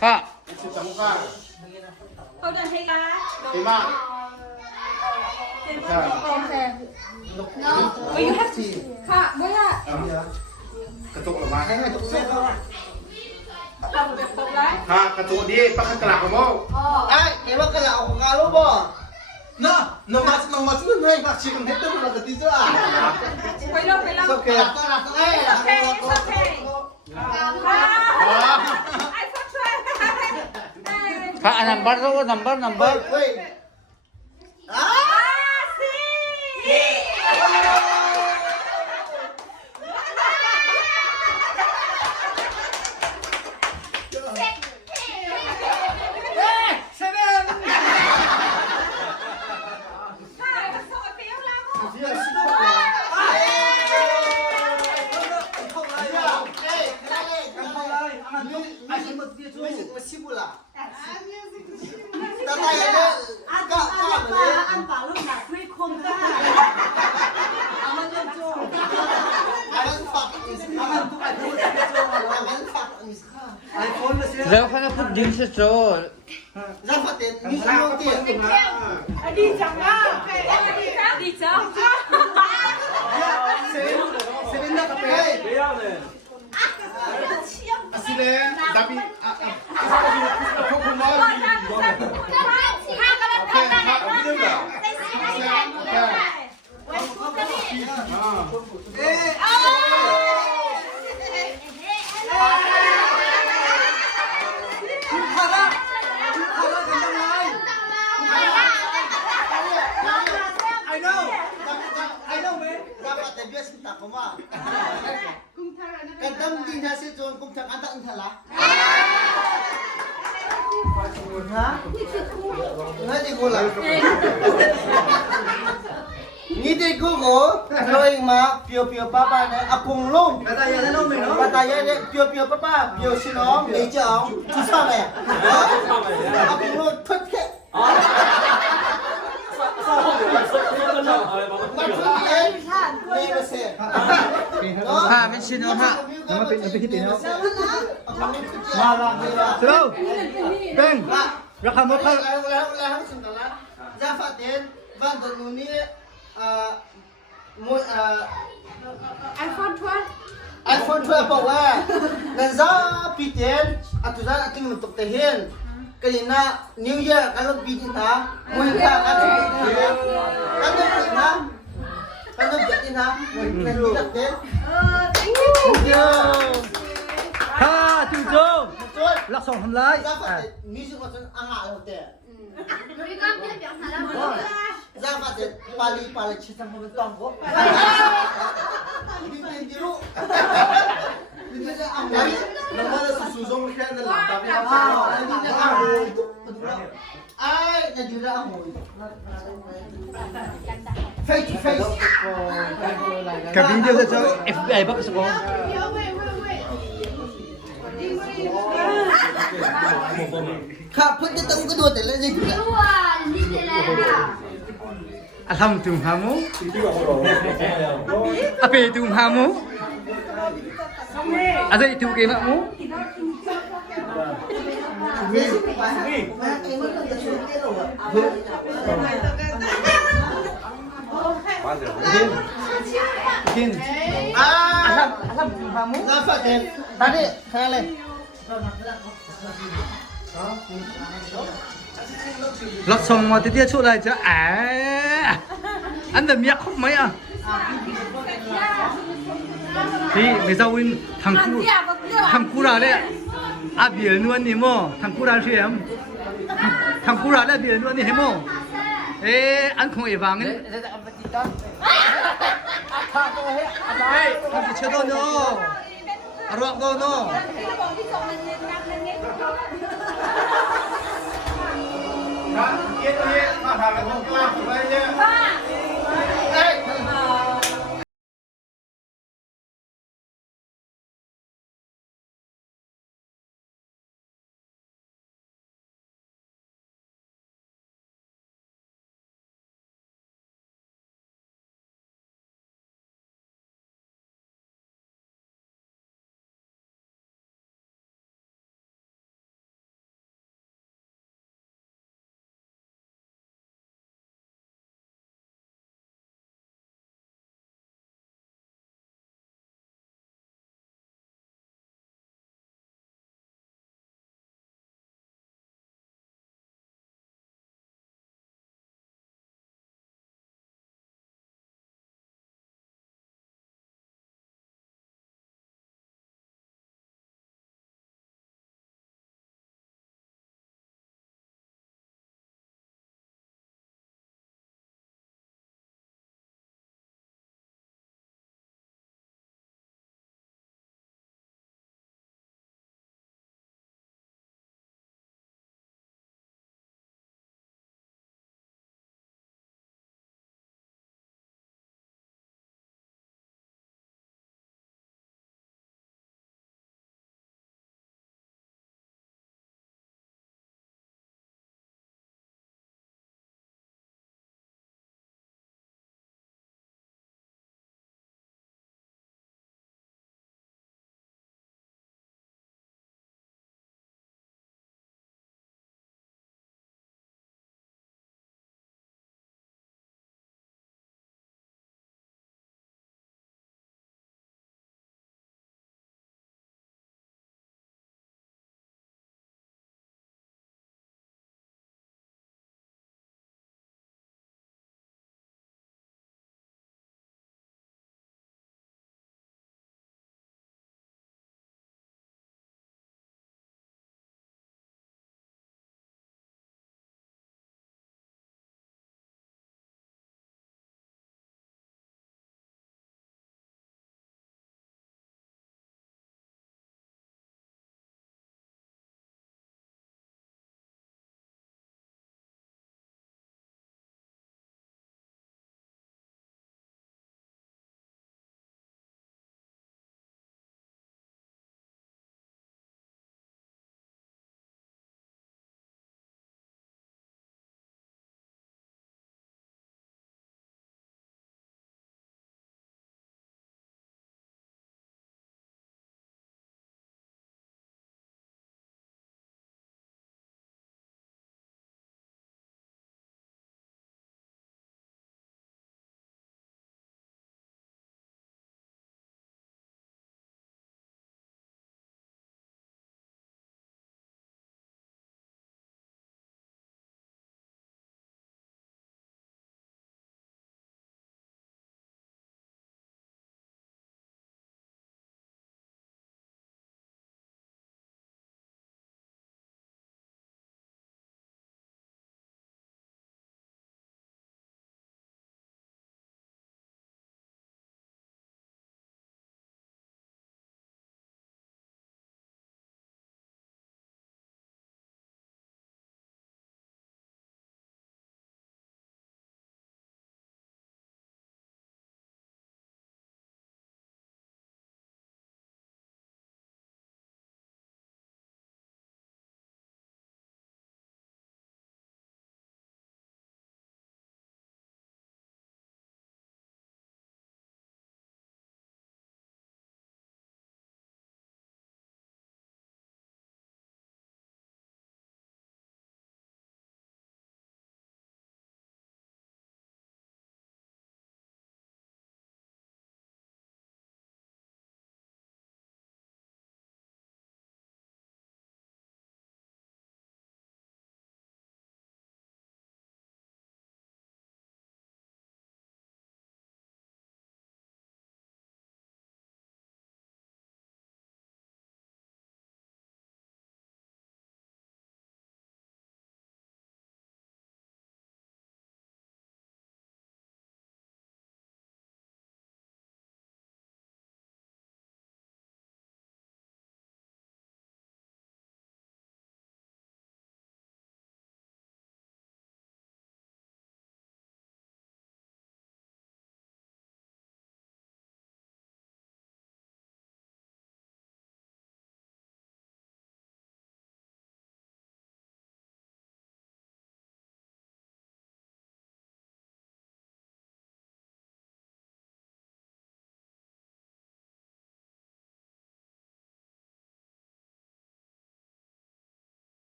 Kak. Kau dah hela. Lima. Okay. Oh, you have to. Kak, boleh. Ketuk lemah. Kamu ketuk lah. Kak, ketuk dia pakai kelak kamu. Ay, emang kelak ako kalo ba? Na, namas na yung vaccine ng heto mo nagkatito Pelong. It's okay. It's okay. It's okay. I for try. Kak, number tu, number. Wait. Masih pula. Tatay ada. Ăn bảo lúc nào thuê không ra. Aman lên cho. Aman fuck is. Aman tu kan. Aman fuck is. iPhone na siya. Jauh kan pun jeans tu. Dapat din. Ni semua dia. Đi chồng đó. Đi chồng. Seven na kape. Asile, tapi aku kumau. I know man. Dapat dia biasa kita koma. Kadang din hasil tuan kung tak ada entahlah. Ha? Nanti gula. Ni de gugo, loing ma pio papa ne apung long. Kataya na namin, no? Kataya ne pio papa, pio sinong, ni jong, susah me. Apung long thut ke. Ha, mesin ha. Nama pinipiti, no? Malang. Slow! Ben! Rakamot ka! Dapat din, van don nuni iPhone 12. iPhone 12 pa wa. Nanza piten atuzan ating untuk tehin. Kanina New Year kalau bitin ha, muka kan bitin. Kalau bitin ha, nanti din. Thank you. Ha! Tujong! Betul. Laksong hamlay! Dapat music macam angak hotel. Dapat din pali cita mo tong ko. Bitin diru. Bitin ang Nama susung kan dalam tapi ay, nadira ako. Face to face. Ka-video ka sa FBI ba gusto ko? Kapag natang kedua tala na juga. Alam tung hamu? Apa itu hamu? Ada itu kena mu? Kin. Alam tung hamu? Dapat din. Tadi, kaya Lót xong mà tiếp出来就anh được miệng không mấy à? Thì người ta win thằng cu ra đấy, biển luôn đi mò, thằng cu ra chơi em, thằng cu ra là biển luôn đi hết mò, ê anh không ai vàng ấy, ê thằng chị chưa đâu nữa, rộng đâu nữa. Ini masalah kelas sebenarnya.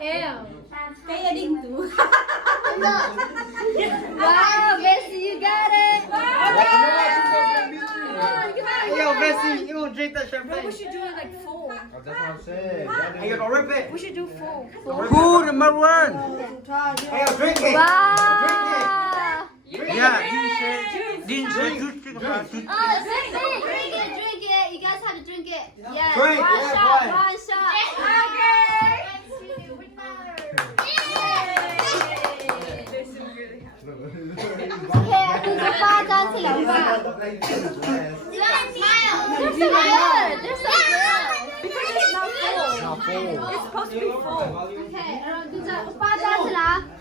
Kaya ding tu. Wow, Messi, you got it. Yo, Messi, you gonna drink that We champagne? should do it like full. That's what I'm saying. Hey, you gonna rip it? We should do full. Who number one Hey, yo, drink it. Wow. yeah din se jut ke pa jut Oh, drink it. Drink it. You guys have to drink it. Yes. Drink, One yeah, shot. boy. One shot. Okay, I think the five down to the wow. They're so good. They're so good. Because it's not full. It's supposed to be full. Okay, the five down to the.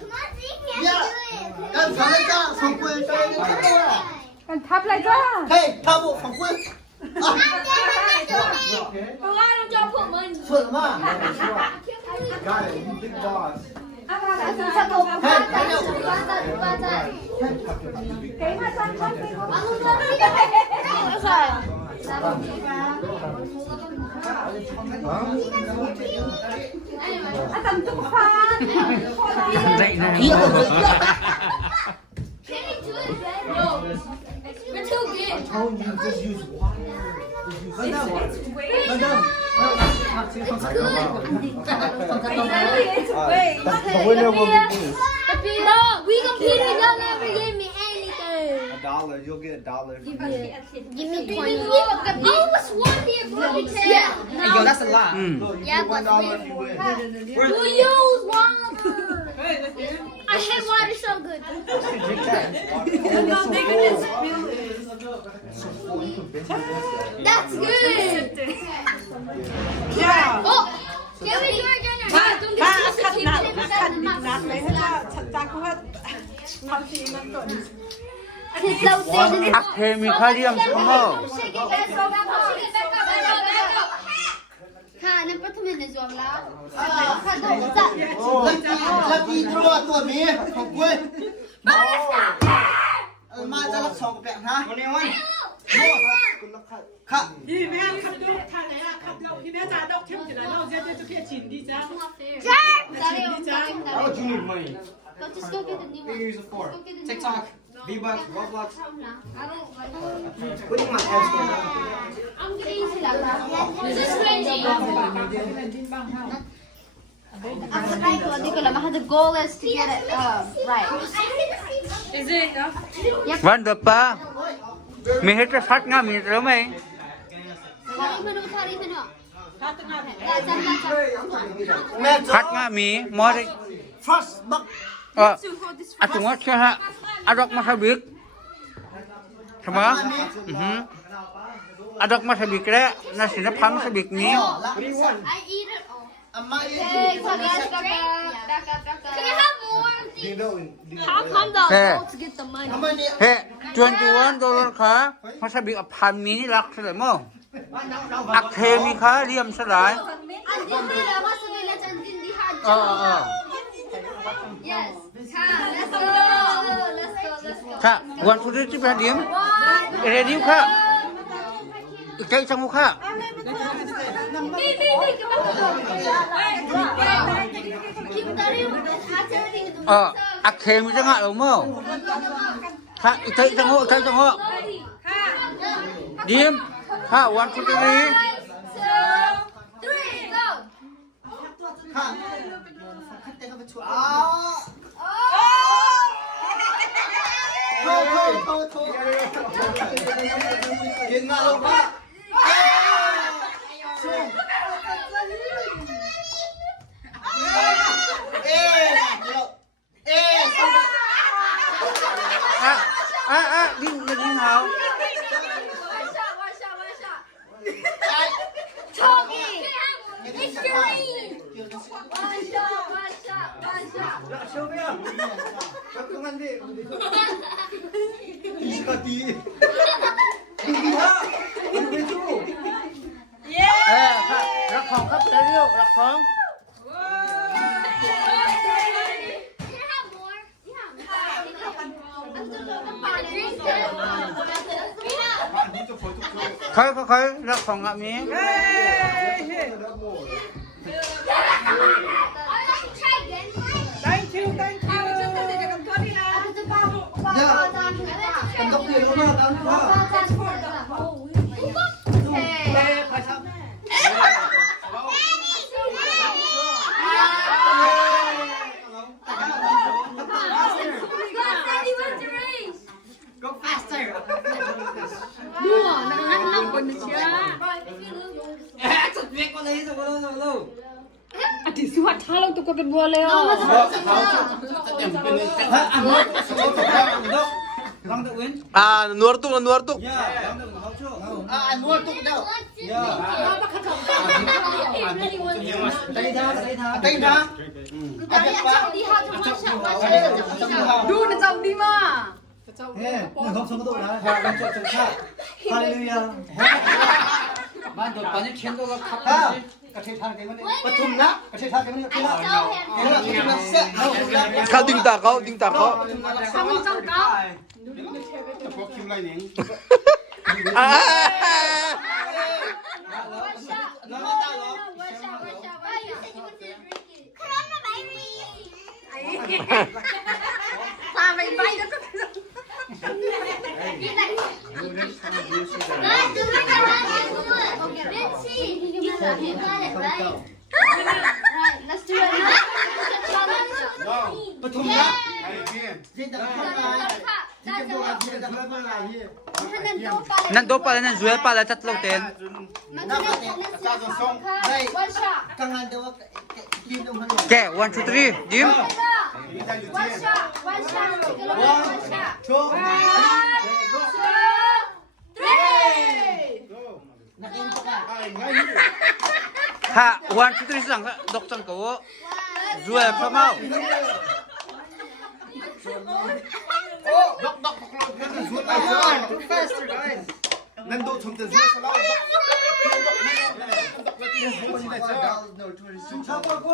Yeah. Kan 잘했다. 성구에 잘했다. Còn thắp lại cơ. Hey, 타보 성구에. Không ai đâu cho phụ mình. Phượng mà. Got it. You big boss. Hey, hey, yo. dậy này You're too good. Told you just use water. The winner will be this. No, we competed. Y'all never gave me anything. $1. You'll get $1. Give me 20. Oh, it's one here, bro. Yeah. Hey, yo, that's a lot. Yeah, $1 but if you win. we'll use water. I hate water so good. Drink that. That's good. Yeah. Oh, give me your dinner. Don't get too sticky. It's so thin. อักเทมีค่าเลี่ยมใช่ไหม Shake it back up. Shake it back up. Ha, napatumid na zoom la. Ha, don't stop. Lucky draw ตัวนี้ของกูมาจะรักสองแปะฮะวันนี้วันค่ะ พี่แม่ขับรถทางไหนล่ะขับรถพี่แม่จะดอกเทียมกี่ไรเราจะเพียชินดีจ้า Jack! Daddy, Why would you need money? Go, just go get the new one. Use it for. Go get the new TikTok, one. V-Bucks, Roblox. I don't like What do you want else for? I'm gonna use it like that. This is Reggie. The goal is to get it right. Is it enough? วันเดอป้ามีเฮ็ดจะพัดงามีแล้วไหม Thari minu. That's แม่ พัดงามีมอได้ first buck อาตุงว่าใช่ฮะอาดอกมาทบิกใช่ไหมอาดอกมาทบิกแล้วน่าสินพันสบิกนี้ I eat it all. Okay, so guys, back up. Can you have more? You know, How come the Hey. adults get the money? ทำไมเนี่ย เฮ้จวนโดนค่ะมาสบิกพันมีนี่รักเสร็จมั้งอักเทมีค่าเลี่ยมสลาย Yes. Let's go. ค่ะวันสุดท้ายที่แผ่นดินเรดิวค่ะอีกใจจังหูค่ะอักเทมีจังหวะหรือมั้งค่ะอีกใจจังหูดิมค่ะวันสุดท้าย 1, 2, 3, go. ค่ะเตะเข้าไปชัวร์โทษ กินมาลงมา ดิ้นเหา One shot. Chalky. Extreme. One shot. 쇼미야. 잠깐만 돼. 이시가 뒤. 야, 왜 줘? ค่ะรักของครับเร็วรักของ Can I have more? Yeah. ค่อยรักของแบบนี้ I Tukit boleh. nuartuk lah nuartuk. Mua tục đâu. Tay ra. Đu nó chồng đi mà. 해. 너 검성도 나. 좀 차. 할렐루야. 만도 반이 캔도가 카카시. 같이 타 때문에. Patum na. 같이 타 때문에 그냥. Patum na se. Kau ding tak kau, ding tak kau. Không chồng cao. Sao mày bay đó Let's do it now. Patum na. Nando pala ng Zuel pala tatlo ten. One shot. Kangan daw kim dum han. Okay, 1, 2, 3, Jim. One shot. One shot. One shot. 줘. Nakin pa ka. Ha, 1, 2, 3 sang doktor ko. Zuel kamau. Too faster guys. 난도 좀 더. 좀 잡아고.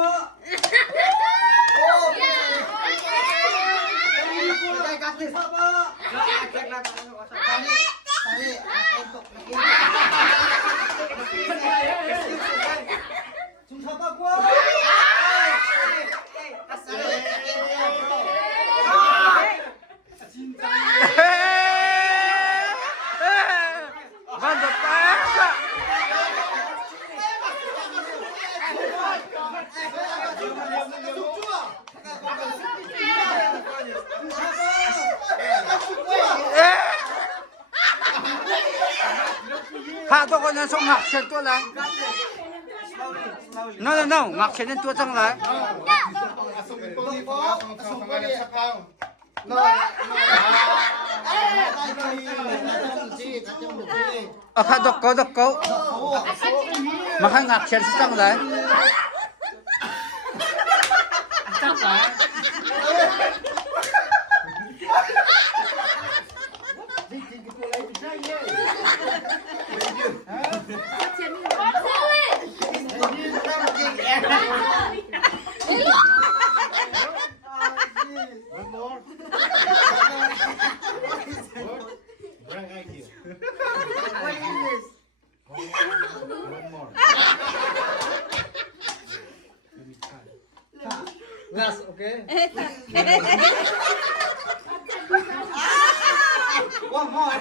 좀 잡아고. Mando pasa. Ha to ko na song ngak chen to la. No, ngak chen to chang la. Kha dok ko. Maka ngak chen chang la. Last, okay? One more.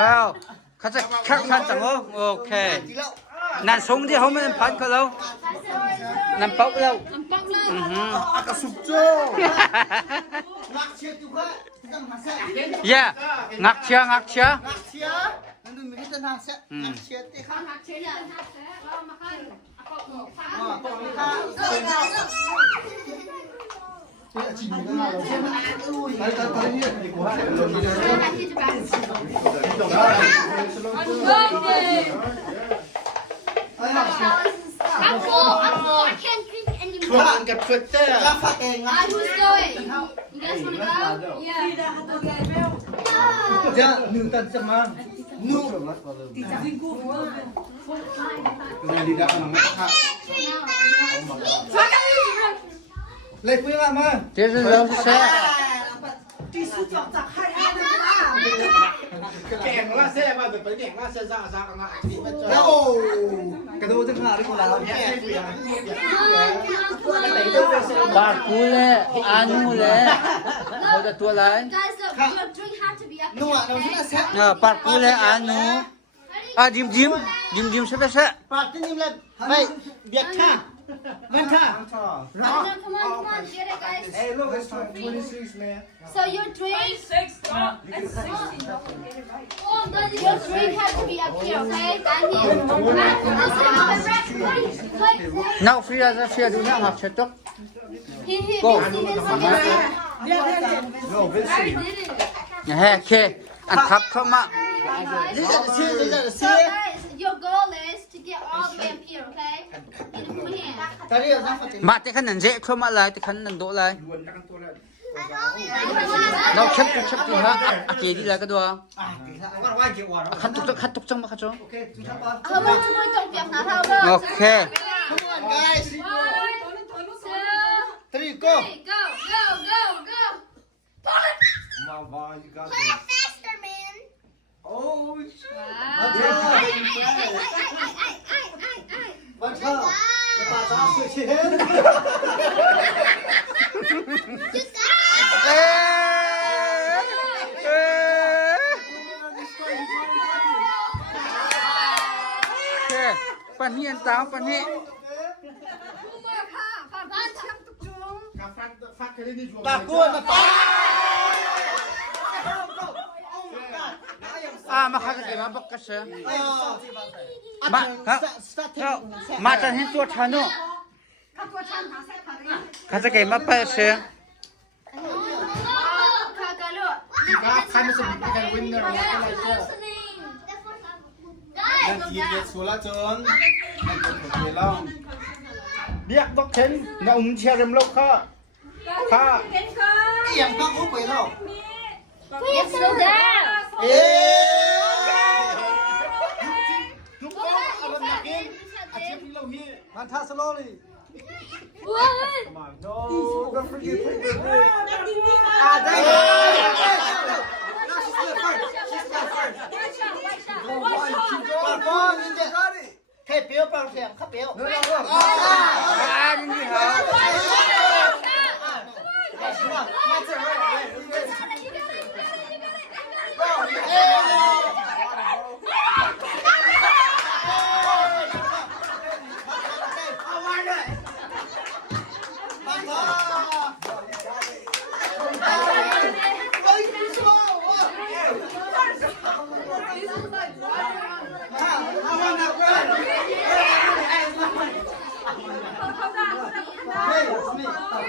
Wow. Kha kha chang o. Okay. Nan song di hom nan pan ko lo. Nan pok lo. 아까 숙조. Yeah. Ngak chia. Naksia. Nandu militan ha se. Naksia te kha. I can't drink anymore. Tuhan ke pete. Rafa ke ngak. Who's going? You guys wanna go? Yeah. 자, 누단 잠만. Nu. 그냥 리다 하는 거. lấy quý bạn ơi. Thế rồi xe. Kèn la xe mà phải kèn la xe ra ngại thì bắt cho. Cái đồ chân ngà đi còn làm Barkule, anule. Mau dah tua lain. Guys, look, your drink has to be up. Nu ah, nu sina se. Barkule, anu. À Jim sẽ sẽ. Party là vậy, biệt tha. Ngân tha. Come on, get it, guys. Hey, look, it's 26, man. So your drink, 6 and 16. your drink has to be up here, okay? Down here. Nào phía đúng nào học sẽ tốt. Go. No, Vinci. Hè, ok. Ăn thắp không ạ. This is the sea, this is the So sea. guys, your goal is to get all the way up here, okay? In the full hand. Tadi là sao phải? Mà cái khăn nền dễ không ạ lại, cái khăn nền độ lại. Nào chấp đi ha. Kì đi lại cái đồ. Khăn tục trong mà khăn cho. Okay, chúng ta ba. How about you go to Vietnam? How about Ok. Come on guys. 1, 2, 3 go. 3, go. Come on, you got Play this. it faster, man. Oh, shit. Wow. Bắt thở. Cái bà ta sự chiến. Ok. Bạn hiền táo, bạn hiền. Bà cua mà bà. À mà khá cái mà bốc cái xe. Mà Mà mà chân hết chua chán nữa. Khá cái mà phải xe. Biết bóc thính, nó chia rem lốc khá. Khá. Yang bác úp vậy đâu? Yes, slow down. Ê. Man tha slowly. What? Come on. No, don't forget. À đây. Bà con nhìn chưa? Khép biểu bao xem khép biểu. À, nhìn đi hả?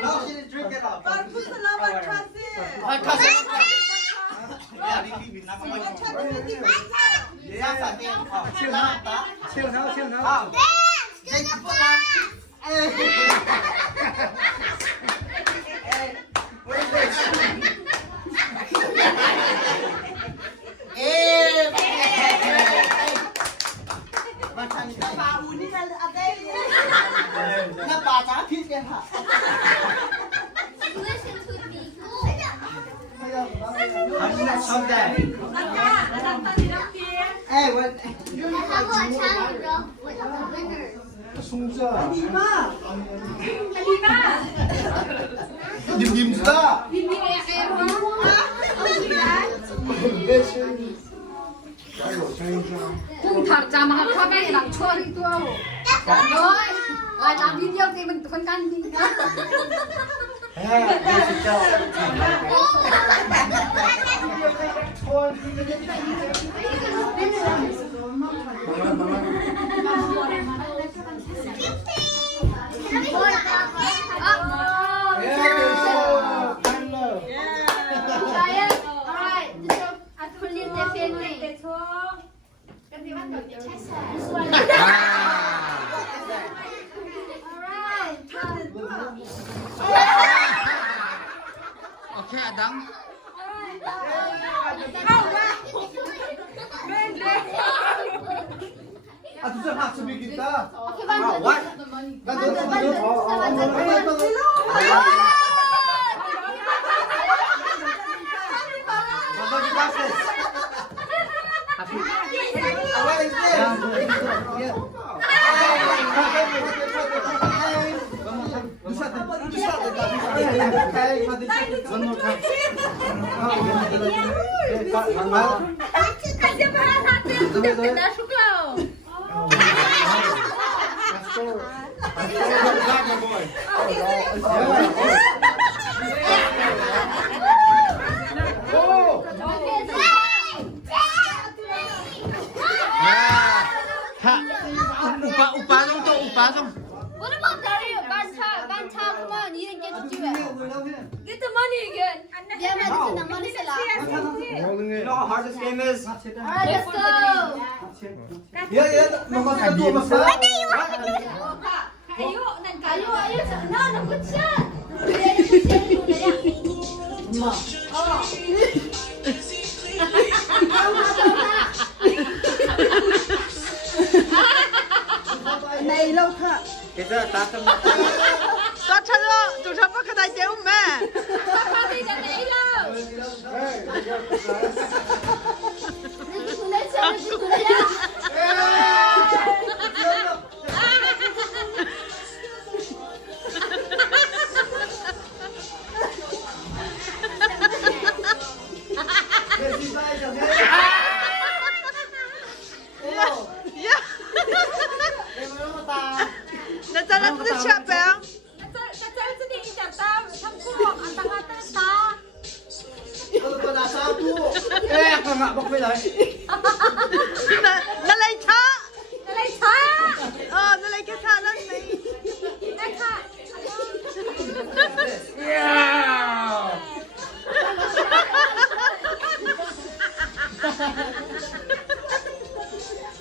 Now she didn't drink it up. Chill now. Nó bà giá thịt em hả? Listen to me. Someday. Ê, quên. How about Chandler, bro? What's the winner? Sungsa. Dìm ra. Cùng thật ra mà có cái làm chua đi tôi rồi lại làm video thì mình con canh đi Ok, Adam. Atu sa hak sabi kita. Okay, Van, What? One more time. siapa hati udah kena suklau. 오빠 좀 또, 오빠 좀. What about Dario? Bancha, come on, you didn't get to do it. Get the money again. Yeah, man, this is the money sila. You know how hard this game is? Alright, let's go. Yeah, magkakatuwa mas ka. Ayo, no, good shot. Good shot muna yan. Nailaw ka. Kita tatam na. Tachalo, tusa pa ka tayo ma. Pati na nailaw. Nagkukulay siya, nagkukulay siya. Nasalat sa siya, Bang. Nasalat sa din siya, tampuak, ang tangatang ta. Ano ba nasa ako? Ako nga, bakit lang? Nalay cha. Nalay ta. Oh, nalay ka sa lang. Naka.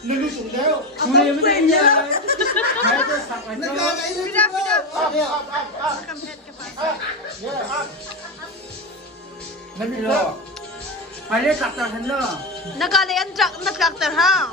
Nalusong daw. Kuya mo din yan. Nagkakainit Pina, pina. Up. Kampet ka pa. Nagkakainit. Mali, kaktahan na. Nagkalayan truck na tractor ha.